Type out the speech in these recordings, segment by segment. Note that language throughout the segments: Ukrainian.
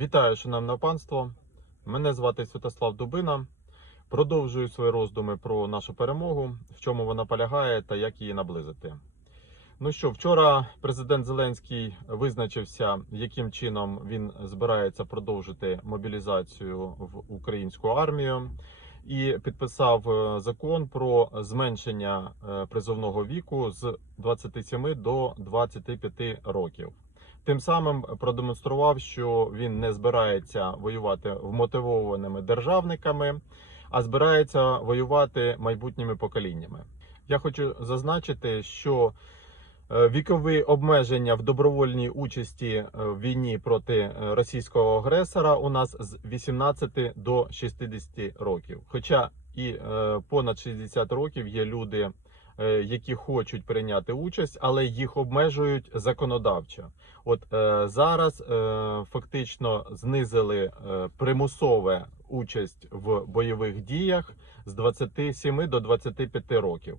Вітаю, шановне панство. Мене звати Святослав Дубина. Продовжую свої роздуми про нашу перемогу, в чому вона полягає та як її наблизити. Ну що, вчора президент Зеленський визначився, яким чином він збирається продовжити мобілізацію в українську армію, і підписав е, закон про зменшення е, призовного віку з 27 до 25 років. Тим самим продемонстрував, що він не збирається воювати вмотивованими державниками, а збирається воювати майбутніми поколіннями. Я хочу зазначити, що е, вікові обмеження в добровольній участі е, в війні проти е, російського агресора у нас з 18 до 60 років. Хоча і понад 60 років є люди, які хочуть прийняти участь, але їх обмежують законодавчо. От е, зараз е, фактично знизили е, примусове участь в бойових діях з 27 до 25 років.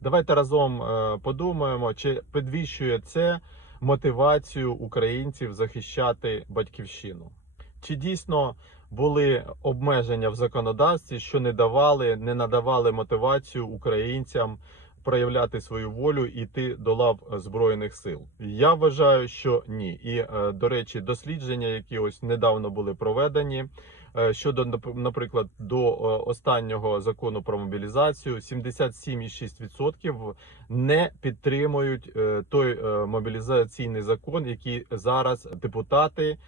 Давайте разом е, подумаємо, чи підвищує це мотивацію українців захищати батьківщину. Чи дійсно були обмеження в законодавстві, що не давали, не надавали мотивацію українцям проявляти свою волю і йти до лав е, збройних сил? Я вважаю, що ні. І е, до речі, дослідження, які ось недавно були проведені. е, Щодо наприклад, до останнього закону про мобілізацію, 77,6% не підтримують той мобілізаційний закон, який зараз депутати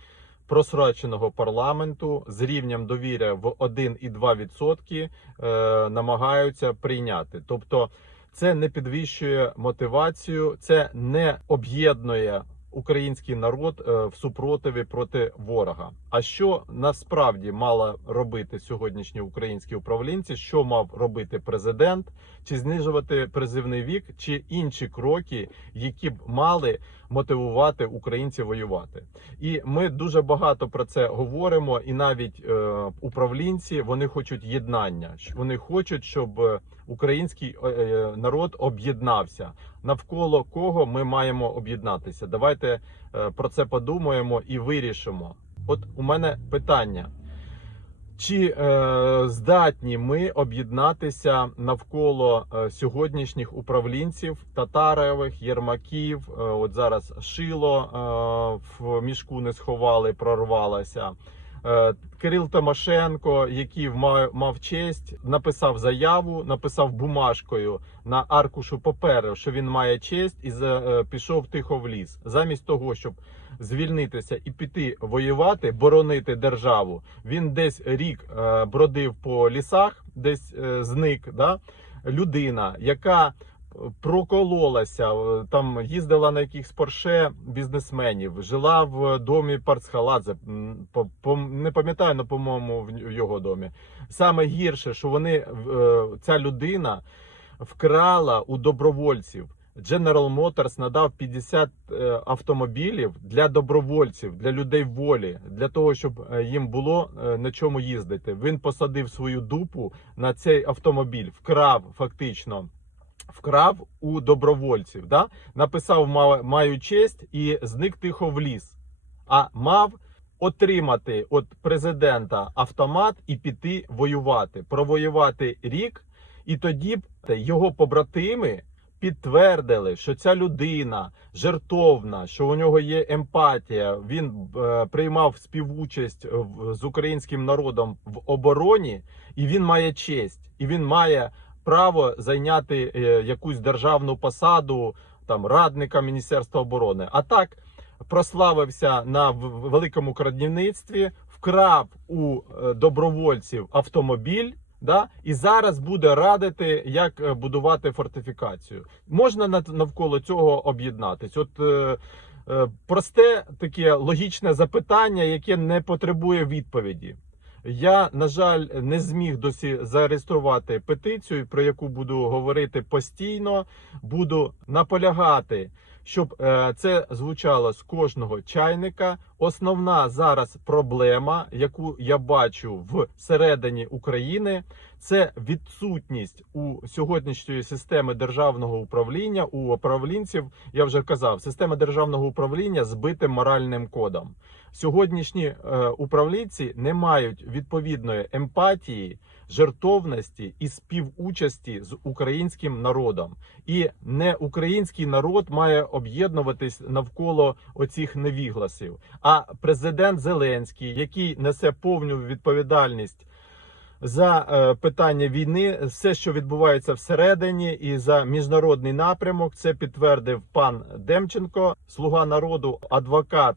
просроченого парламенту з рівнем довіря в 1,2% е, намагаються прийняти. Тобто, це не підвищує мотивацію, це не об'єднує український народ е, в супротиві проти ворога. А що насправді мало робити сьогоднішні українські управлінці? Що мав робити президент? Чи знижувати призивний вік, чи інші кроки, які б мали мотивувати українців воювати? І ми дуже багато про це говоримо. І навіть е, управлінці вони хочуть єднання. Вони хочуть, щоб український е, е, народ об'єднався. Навколо кого ми маємо об'єднатися? Давайте е, про це подумаємо і вирішимо. От у мене питання. Чи е, здатні ми об'єднатися навколо е, сьогоднішніх управлінців Татарових, Єрмаків? Е, от зараз шило е, в мішку не сховали, прорвалося. Е, Кирил Тимошенко, який мав, честь, написав заяву, написав бумажкою на аркушу паперу, що він має честь, і е, пішов тихо в ліс. Замість того, щоб звільнитися і піти воювати, боронити державу, він десь рік е, бродив по лісах, десь зник. Да? Людина, яка прокололася, е, там їздила на якихось порше бізнесменів, жила в домі Парцхаладзе. по- Не пам'ятаю, але, по-моєму, в його домі. Саме гірше, що вони е, ця людина вкрала у добровольців. General Motors надав 50 е, автомобілів для добровольців, для людей волі, для того, щоб їм було на чому їздити. Він посадив свою дупу на цей автомобіль, вкрав фактично. Вкрав у добровольців, да? написав «Ма- маю честь і зник тихо в ліс. А мав отримати від президента автомат і піти воювати, провоювати рік, і тоді б його побратими підтвердили, що ця людина жертовна, що у нього є емпатія. Він е, приймав співучасть в- з українським народом в обороні, і він має честь, і він має право зайняти е, якусь державну посаду там радника Міністерства оборони. А так прославився на великому крадівництві, вкрав у е, добровольців автомобіль. Да? І зараз буде радити, як е, будувати фортифікацію. Можна навколо цього об'єднатись. От просте таке логічне запитання, яке не потребує відповіді. Я, на жаль, не зміг досі зареєструвати петицію, про яку буду говорити постійно. Буду наполягати, щоб е, це звучало з кожного чайника. Основна зараз проблема, яку я бачу всередині України, це відсутність у сьогоднішньої системи державного управління у управлінців. Я вже казав, система державного управління збита моральним кодом. Сьогоднішні е, управлінці не мають відповідної емпатії, жертовності і співучасті з українським народом. І не український народ має об'єднуватись навколо оцих невігласів. А президент Зеленський, який несе повну відповідальність за е, питання війни, все, що відбувається всередині, і за міжнародний напрямок, це підтвердив пан Демченко, слуга народу, адвокат.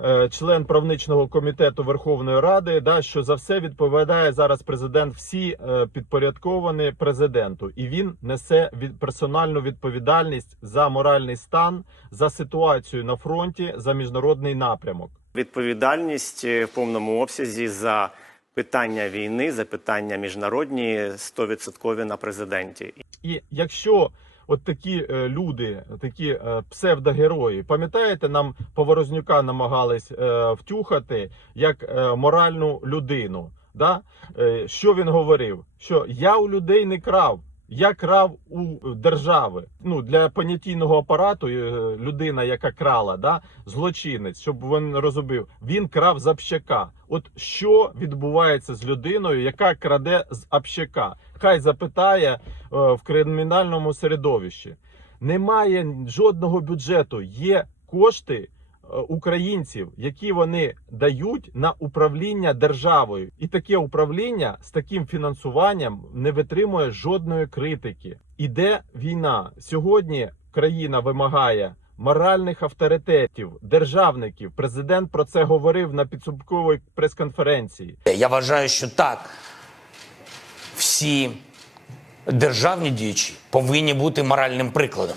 Е, Член правничного комітету Верховної Ради, да що за все відповідає зараз президент. Всі е, підпорядковані президенту, і він несе від персональну відповідальність за моральний стан, за ситуацію на фронті, за міжнародний напрямок. Відповідальність е, в повному обсязі за питання війни, за питання міжнародні 100% на президенті. І якщо от такі е, люди, такі е, псевдогерої, пам'ятаєте, нам Поворознюка намагались е, втюхати як моральну людину. Да? Що він говорив? Що я у людей не крав. Я крав у держави. Ну для понятійного апарату людина, яка крала, да, злочинець, щоб він розумів, він крав з общака. От що відбувається з людиною, яка краде з общака? Хай запитає е, в кримінальному середовищі. Немає жодного бюджету, є кошти е, українців, які вони дають на управління державою, і таке управління з таким фінансуванням не витримує жодної критики. Іде війна сьогодні. Країна вимагає моральних авторитетів, державників. Президент про це говорив на підсумковій прес-конференції. Я вважаю, що так, всі державні діячі повинні бути моральним прикладом.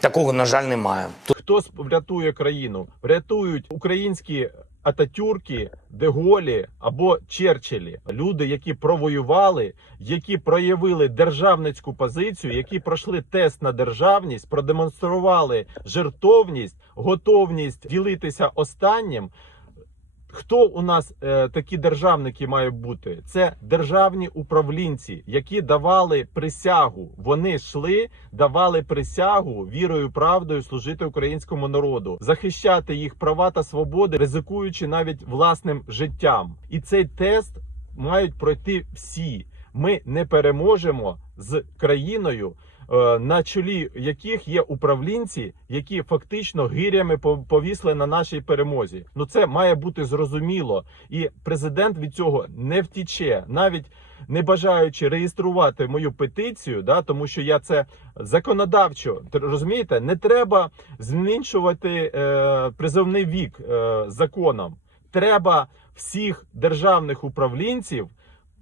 Такого, на жаль, немає. Хто врятує країну? Врятують українські Ататюрки, Деголі або Черчиллі. Люди, які провоювали, які проявили державницьку позицію, які пройшли тест на державність, продемонстрували жертовність, готовність ділитися останнім. Хто у нас е, такі державники мають бути? Це державні управлінці, які давали присягу. Вони йшли, давали присягу вірою, правдою служити українському народу, захищати їх права та свободи, ризикуючи навіть власним життям. І цей тест мають пройти всі. Ми не переможемо з країною, на чолі яких є управлінці, які фактично гирями по- повісли на нашій перемозі. Ну це має бути зрозуміло, і президент від цього не втіче, навіть не бажаючи реєструвати мою петицію, да, тому що я це законодавчо розумієте, не треба зменшувати е, призовний вік е, законом. Треба всіх державних управлінців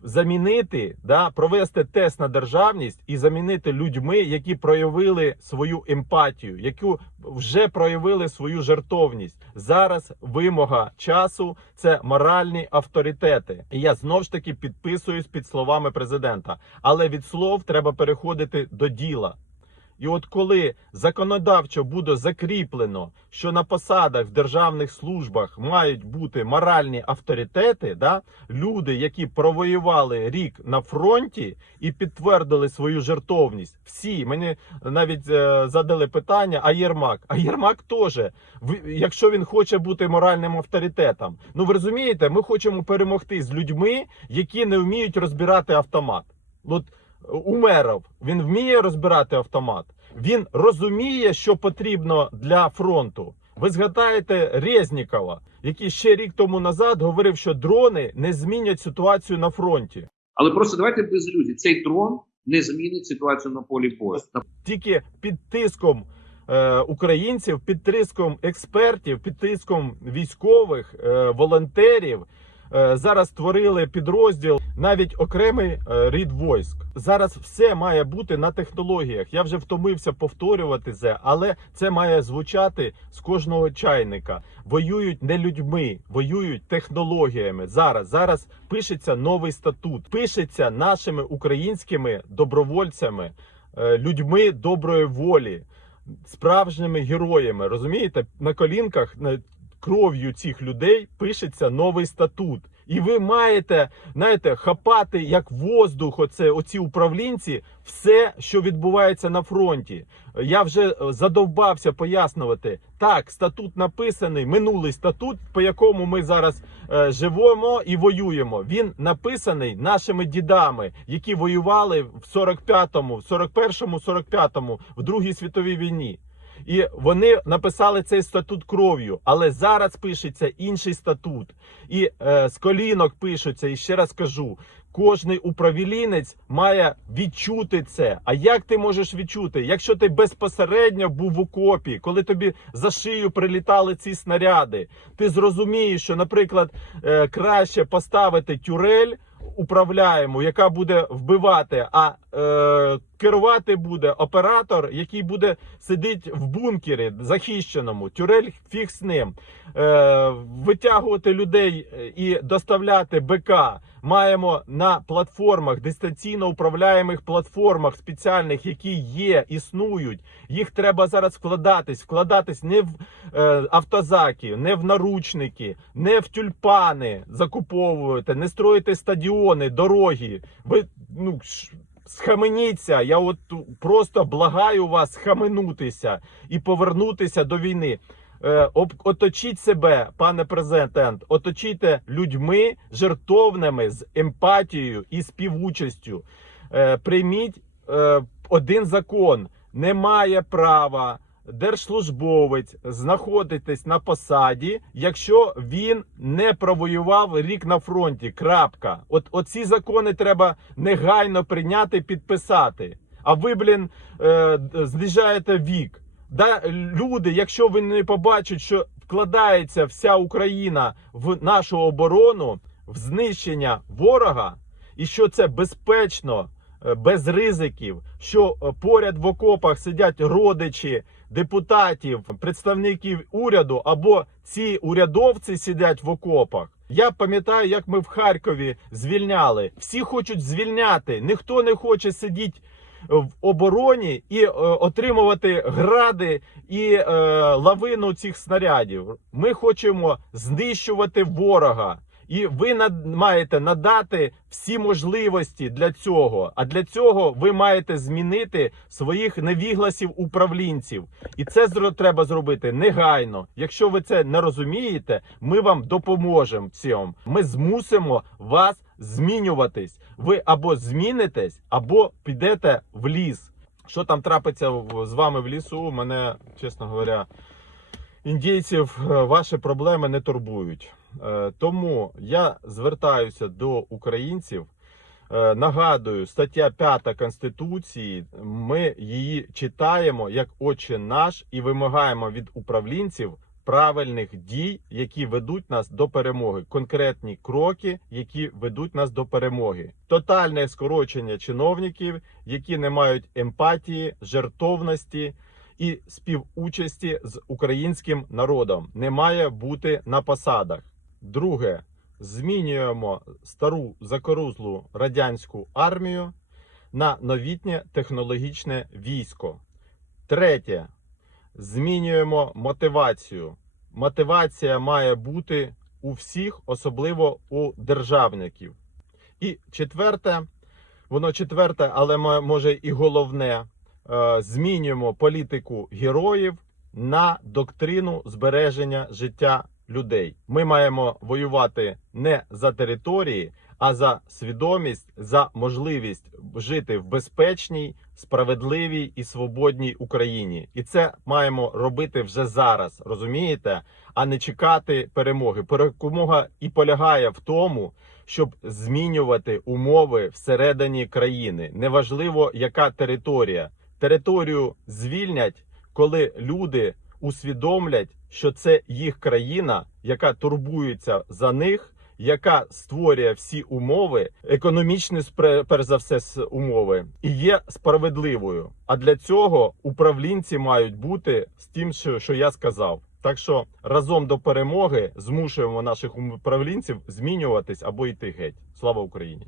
замінити, да, провести тест на державність і замінити людьми, які проявили свою емпатію, які вже проявили свою жертовність. Зараз вимога часу це моральні авторитети. І я знов ж таки підписуюсь під словами президента. Але від слов треба переходити до діла. І от коли законодавчо буде закріплено, що на посадах в державних службах мають бути моральні авторитети, да, люди, які провоювали рік на фронті і підтвердили свою жертовність, всі мені навіть е, задали питання: а Єрмак? А Єрмак теж, якщо він хоче бути моральним авторитетом, ну ви розумієте, ми хочемо перемогти з людьми, які не вміють розбирати автомат. От Умеров він вміє розбирати автомат. Він розуміє, що потрібно для фронту. Ви згадаєте Резнікова, який ще рік тому назад говорив, що дрони не змінять ситуацію на фронті. Але просто давайте без ілюзій. Цей дрон не змінить ситуацію на полі бою. Тільки під тиском е, українців, під тиском експертів, під тиском військових, е, волонтерів. Е, Зараз створили підрозділ, навіть окремий е, рід войск. Зараз все має бути на технологіях. Я вже втомився повторювати це, але це має звучати з кожного чайника. Воюють не людьми, воюють технологіями. Зараз зараз пишеться новий статут, пишеться нашими українськими добровольцями, е, людьми доброї волі, справжніми героями. Розумієте, на колінках кров'ю цих людей пишеться новий статут. І ви маєте, знаєте, хапати як воздух, оце, оці управлінці, все, що відбувається на фронті. Я вже е, задовбався пояснювати. Так, статут написаний, минулий статут, по якому ми зараз е, живемо і воюємо. Він написаний нашими дідами, які воювали в 45-му, в 41-му, 45-му, в Другій світовій війні. І вони написали цей статут кров'ю, але зараз пишеться інший статут. І е, з колінок пишуться. І ще раз кажу: кожний управлінець має відчути це. А як ти можеш відчути, якщо ти безпосередньо був в окопі, коли тобі за шию прилітали ці снаряди, ти зрозумієш, що, наприклад, е, краще поставити тюрель управляємо, яка буде вбивати, а е, керувати буде оператор, який буде сидіти в бункері захищеному. Тюрель фіг з ним. Е, витягувати людей е, і доставляти БК маємо на платформах, дистанційно управляємих платформах спеціальних, які є, існують. Їх треба зараз вкладатись, вкладатись не в е, автозаки, не в наручники, не в тюльпани закуповуєте, не строїте стадіони, дороги. Ви ну схаменіться. Я от просто благаю вас схаменутися і повернутися до війни. Е, оточіть себе, пане президент, оточіте людьми жертовними з емпатією і співучастю. Е, прийміть е, один закон: немає права держслужбовець знаходитись на посаді, якщо він не провоював рік на фронті. Крапка. От оці закони треба негайно прийняти, підписати. А ви, блін, е, знижаєте вік. Да, люди, якщо ви не побачать, що вкладається вся Україна в нашу оборону, в знищення ворога, і що це безпечно, без ризиків, що е, поряд в окопах сидять родичі депутатів, представників уряду, або ці урядовці сидять в окопах. Я пам'ятаю, як ми в Харкові звільняли. Всі хочуть звільняти. Ніхто не хоче сидіти в обороні і е, отримувати гради і е, лавину цих снарядів. Ми хочемо знищувати ворога. І ви над, маєте надати всі можливості для цього. А для цього ви маєте змінити своїх невігласів управлінців. І це зро- треба зробити негайно. Якщо ви це не розумієте, ми вам допоможемо в цьому. Ми змусимо вас змінюватись. Ви або змінитесь, або підете в ліс. Що там трапиться з вами в лісу? Мене, чесно говоря, індійців е, ваші проблеми не турбують. Е, Тому я звертаюся до українців. Е, Нагадую, стаття 5 Конституції. Ми її читаємо як Отче наш і вимагаємо від управлінців правильних дій, які ведуть нас до перемоги. Конкретні кроки, які ведуть нас до перемоги. Тотальне скорочення чиновників, які не мають емпатії, жертовності і співучасті з українським народом. Не має бути на посадах. Друге, змінюємо стару закорузлу радянську армію на новітнє технологічне військо. Третє, змінюємо мотивацію. Мотивація має бути у всіх, особливо у державників. І четверте, воно четверте, але може і головне, е, змінюємо політику героїв на доктрину збереження життя людей. Ми маємо воювати не за території, а за свідомість, за можливість жити в безпечній, справедливій і свободній Україні. І це маємо робити вже зараз, розумієте? А не чекати перемоги. Перемога і полягає в тому, щоб змінювати умови всередині країни. Неважливо, яка територія. Територію звільнять, коли люди усвідомлять, що це їх країна, яка турбується за них, яка створює всі умови, економічні перш за все умови, і є справедливою. А для цього управлінці мають бути з тим, що я сказав. Так що разом до перемоги змушуємо наших управлінців змінюватись або йти геть. Слава Україні!